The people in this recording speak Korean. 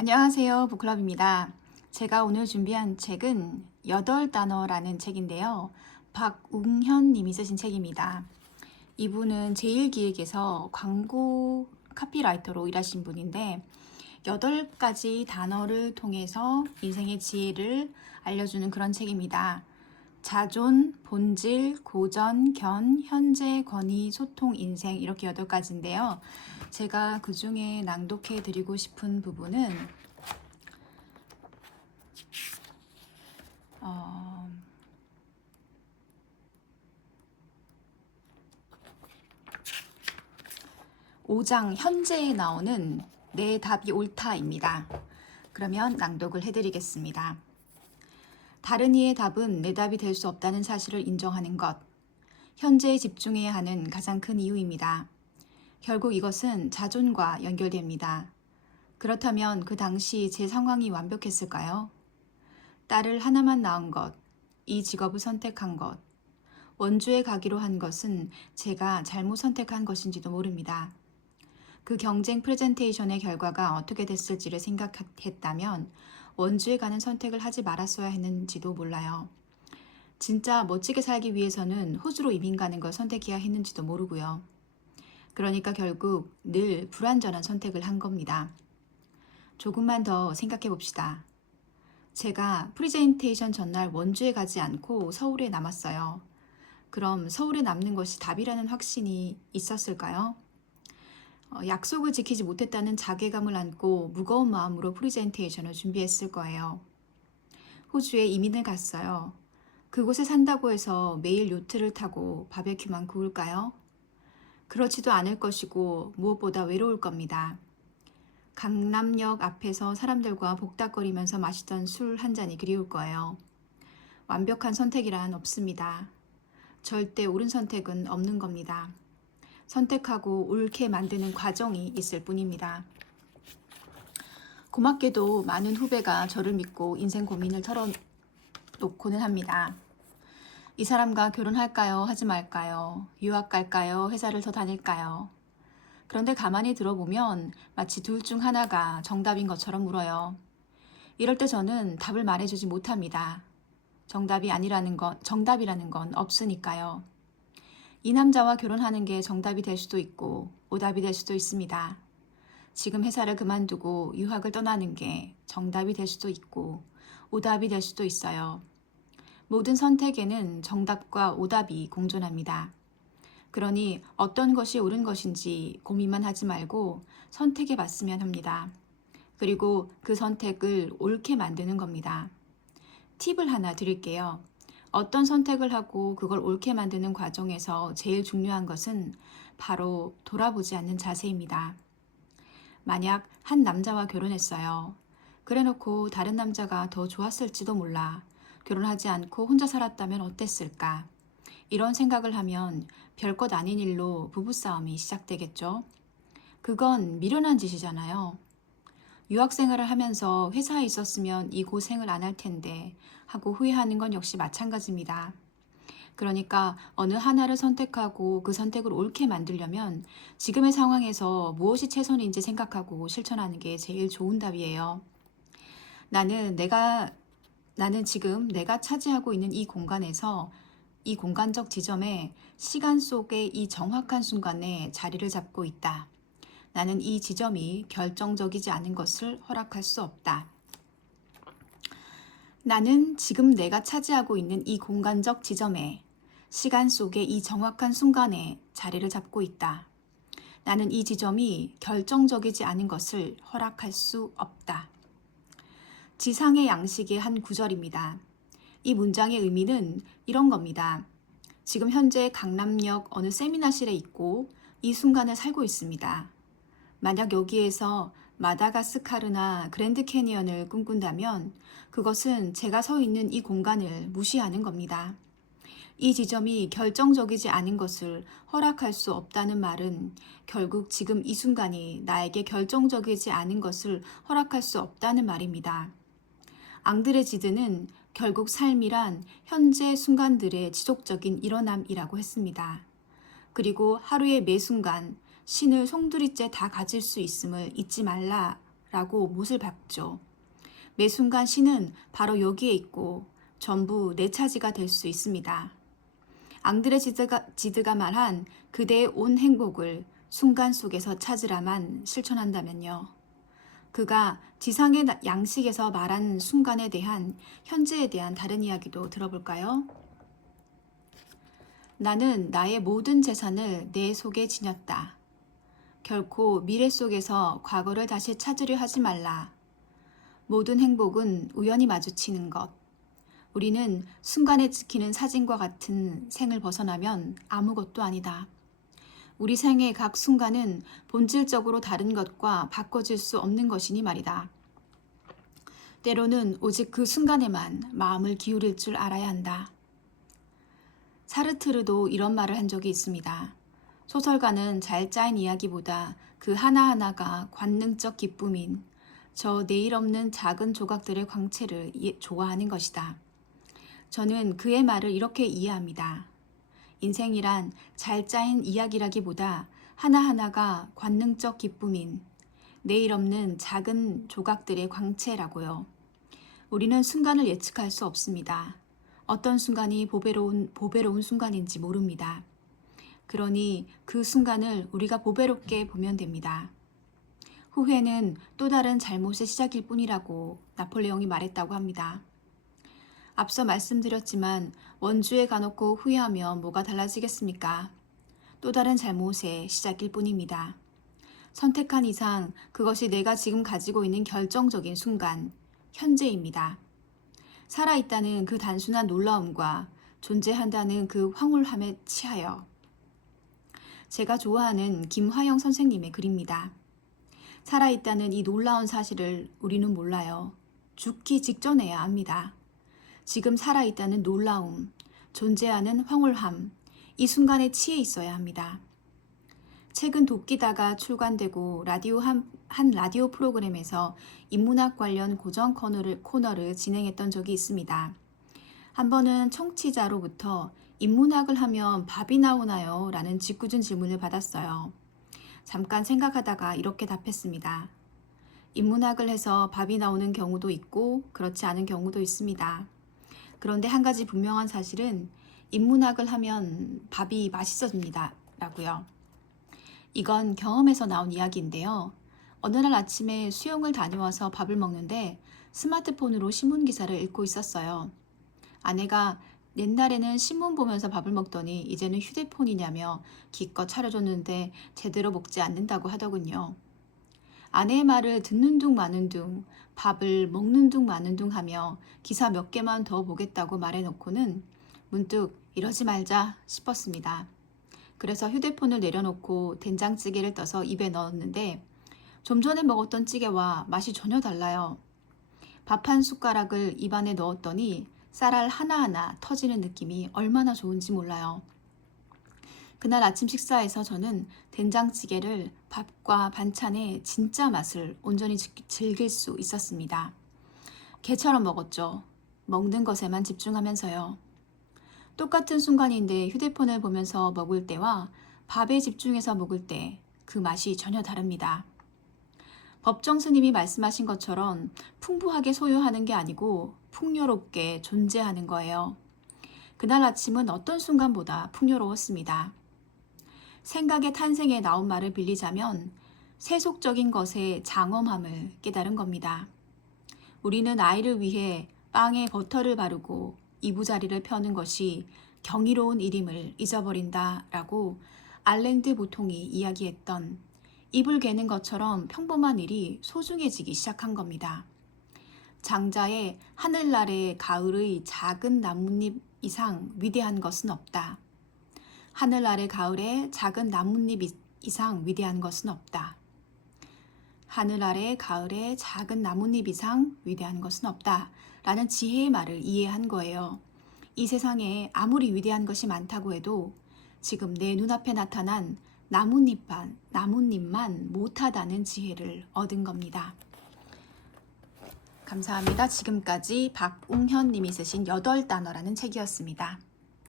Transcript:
안녕하세요. 북클럽입니다. 제가 오늘 준비한 책은 8단어라는 책인데요. 박웅현 님이 쓰신 책입니다. 이분은 제일기획에서 광고 카피라이터로 일하신 분인데 8가지 단어를 통해서 인생의 지혜를 알려주는 그런 책입니다. 자존, 본질, 고전, 견, 현재, 권위, 소통, 인생 이렇게 8가지인데요. 제가 그 중에 낭독해 드리고 싶은 부분은 5장 현재에 나오는 내 답이 옳다입니다. 그러면 낭독을 해드리겠습니다. 다른 이의 답은 내 답이 될 수 없다는 사실을 인정하는 것. 현재에 집중해야 하는 가장 큰 이유입니다. 결국 이것은 자존과 연결됩니다. 그렇다면 그 당시 제 상황이 완벽했을까요? 딸을 하나만 낳은 것, 이 직업을 선택한 것, 원주에 가기로 한 것은 제가 잘못 선택한 것인지도 모릅니다. 그 경쟁 프레젠테이션의 결과가 어떻게 됐을지를 생각했다면 원주에 가는 선택을 하지 말았어야 했는지도 몰라요. 진짜 멋지게 살기 위해서는 호주로 이민 가는 걸 선택해야 했는지도 모르고요. 그러니까 결국 늘 불완전한 선택을 한 겁니다. 조금만 더 생각해 봅시다. 제가 프레젠테이션 전날 원주에 가지 않고 서울에 남았어요. 그럼 서울에 남는 것이 답이라는 확신이 있었을까요? 약속을 지키지 못했다는 자괴감을 안고 무거운 마음으로 프레젠테이션을 준비했을 거예요. 호주에 이민을 갔어요. 그곳에 산다고 해서 매일 요트를 타고 바베큐만 구울까요? 그렇지도 않을 것이고 무엇보다 외로울 겁니다. 강남역 앞에서 사람들과 복닥거리면서 마시던 술 한 잔이 그리울 거예요. 완벽한 선택이란 없습니다. 절대 옳은 선택은 없는 겁니다. 선택하고 옳게 만드는 과정이 있을 뿐입니다. 고맙게도 많은 후배가 저를 믿고 인생 고민을 털어놓고는 합니다. 이 사람과 결혼할까요? 하지 말까요? 유학 갈까요? 회사를 더 다닐까요? 그런데 가만히 들어보면 마치 둘 중 하나가 정답인 것처럼 물어요. 이럴 때 저는 답을 말해주지 못합니다. 정답이라는 건 없으니까요. 이 남자와 결혼하는 게 정답이 될 수도 있고 오답이 될 수도 있습니다. 지금 회사를 그만두고 유학을 떠나는 게 정답이 될 수도 있고 오답이 될 수도 있어요. 모든 선택에는 정답과 오답이 공존합니다. 그러니 어떤 것이 옳은 것인지 고민만 하지 말고 선택해 봤으면 합니다. 그리고 그 선택을 옳게 만드는 겁니다. 팁을 하나 드릴게요. 어떤 선택을 하고 그걸 옳게 만드는 과정에서 제일 중요한 것은 바로 돌아보지 않는 자세입니다. 만약 한 남자와 결혼했어요. 그래놓고 다른 남자가 더 좋았을지도 몰라. 결혼하지 않고 혼자 살았다면 어땠을까? 이런 생각을 하면 별것 아닌 일로 부부싸움이 시작되겠죠. 그건 미련한 짓이잖아요. 유학생활을 하면서 회사에 있었으면 이 고생을 안 할 텐데 하고 후회하는 건 역시 마찬가지입니다. 그러니까 어느 하나를 선택하고 그 선택을 옳게 만들려면 지금의 상황에서 무엇이 최선인지 생각하고 실천하는 게 제일 좋은 답이에요. 나는 지금 내가 차지하고 있는 이 공간에서 이 공간적 지점에 시간 속의 이 정확한 순간에 자리를 잡고 있다. 나는 이 지점이 결정적이지 않은 것을 허락할 수 없다. 나는 지금 내가 차지하고 있는 이 공간적 지점에 시간 속의 이 정확한 순간에 자리를 잡고 있다. 나는 이 지점이 결정적이지 않은 것을 허락할 수 없다. 지상의 양식의 한 구절입니다. 이 문장의 의미는 이런 겁니다. 지금 현재 강남역 어느 세미나실에 있고 이 순간을 살고 있습니다. 만약 여기에서 마다가스카르나 그랜드 캐니언을 꿈꾼다면 그것은 제가 서 있는 이 공간을 무시하는 겁니다. 이 지점이 결정적이지 않은 것을 허락할 수 없다는 말은 결국 지금 이 순간이 나에게 결정적이지 않은 것을 허락할 수 없다는 말입니다. 앙드레 지드는 결국 삶이란 현재 순간들의 지속적인 일어남이라고 했습니다. 그리고 하루의 매 순간 신을 송두리째 다 가질 수 있음을 잊지 말라 라고 못을 박죠. 매 순간 신은 바로 여기에 있고 전부 내 차지가 될 수 있습니다. 앙드레 지드가 말한 그대의 온 행복을 순간 속에서 찾으라만 실천한다면요. 그가 지상의 양식에서 말한 순간에 대한 현재에 대한 다른 이야기도 들어볼까요? 나는 나의 모든 재산을 내 속에 지녔다. 결코 미래 속에서 과거를 다시 찾으려 하지 말라. 모든 행복은 우연히 마주치는 것. 우리는 순간에 찍히는 사진과 같은 생을 벗어나면 아무것도 아니다. 우리 생의 각 순간은 본질적으로 다른 것과 바꿔질 수 없는 것이니 말이다. 때로는 오직 그 순간에만 마음을 기울일 줄 알아야 한다. 사르트르도 이런 말을 한 적이 있습니다. 소설가는 잘 짜인 이야기보다 그 하나하나가 관능적 기쁨인 저 내일 없는 작은 조각들의 광채를 좋아하는 것이다. 저는 그의 말을 이렇게 이해합니다. 인생이란 잘 짜인 이야기라기보다 하나하나가 관능적 기쁨인 내일 없는 작은 조각들의 광채라고요. 우리는 순간을 예측할 수 없습니다. 어떤 순간이 보배로운 순간인지 모릅니다. 그러니 그 순간을 우리가 보배롭게 보면 됩니다. 후회는 또 다른 잘못의 시작일 뿐이라고 나폴레옹이 말했다고 합니다. 앞서 말씀드렸지만 원주에 가놓고 후회하면 뭐가 달라지겠습니까? 또 다른 잘못의 시작일 뿐입니다. 선택한 이상 그것이 내가 지금 가지고 있는 결정적인 순간, 현재입니다. 살아있다는 그 단순한 놀라움과 존재한다는 그 황홀함에 치하여 제가 좋아하는 김화영 선생님의 글입니다. 살아있다는 이 놀라운 사실을 우리는 몰라요. 죽기 직전에야 압니다. 지금 살아있다는 놀라움, 존재하는 황홀함, 이 순간에 치해 있어야 합니다. 최근 돕기다가 출간되고 한 라디오 프로그램에서 인문학 관련 고정 코너를 진행했던 적이 있습니다. 한 번은 청취자로부터 인문학을 하면 밥이 나오나요? 라는 짓궂은 질문을 받았어요. 잠깐 생각하다가 이렇게 답했습니다. 인문학을 해서 밥이 나오는 경우도 있고 그렇지 않은 경우도 있습니다. 그런데 한 가지 분명한 사실은 인문학을 하면 밥이 맛있어집니다. 라고요. 이건 경험에서 나온 이야기인데요. 어느 날 아침에 수영을 다녀와서 밥을 먹는데 스마트폰으로 신문 기사를 읽고 있었어요. 아내가 옛날에는 신문 보면서 밥을 먹더니 이제는 휴대폰이냐며 기껏 차려줬는데 제대로 먹지 않는다고 하더군요. 아내의 말을 듣는 둥 마는 둥, 밥을 먹는 둥 마는 둥 하며 기사 몇 개만 더 보겠다고 말해놓고는 문득 이러지 말자 싶었습니다. 그래서 휴대폰을 내려놓고 된장찌개를 떠서 입에 넣었는데 좀 전에 먹었던 찌개와 맛이 전혀 달라요. 밥 한 숟가락을 입안에 넣었더니 쌀알 하나하나 터지는 느낌이 얼마나 좋은지 몰라요. 그날 아침 식사에서 저는 된장찌개를 밥과 반찬의 진짜 맛을 온전히 즐길 수 있었습니다. 개처럼 먹었죠. 먹는 것에만 집중하면서요. 똑같은 순간인데 휴대폰을 보면서 먹을 때와 밥에 집중해서 먹을 때 그 맛이 전혀 다릅니다. 법정 스님이 말씀하신 것처럼 풍부하게 소유하는 게 아니고 풍요롭게 존재하는 거예요. 그날 아침은 어떤 순간보다 풍요로웠습니다. 생각의 탄생에 나온 말을 빌리자면 세속적인 것의 장엄함을 깨달은 겁니다. 우리는 아이를 위해 빵에 버터를 바르고 이부자리를 펴는 것이 경이로운 일임을 잊어버린다라고 알랭드 보통이 이야기했던 이불 개는 것처럼 평범한 일이 소중해지기 시작한 겁니다. 장자의 하늘 아래 가을의 작은 나뭇잎 이상 위대한 것은 없다. 하늘 아래 가을의 작은 나뭇잎 이상 위대한 것은 없다. 하늘 아래 가을의 작은 나뭇잎 이상 위대한 것은 없다. 라는 지혜의 말을 이해한 거예요. 이 세상에 아무리 위대한 것이 많다고 해도 지금 내 눈앞에 나타난 나뭇잎만 못하다는 지혜를 얻은 겁니다. 감사합니다. 지금까지 박웅현 님이 쓰신 8단어라는 책이었습니다.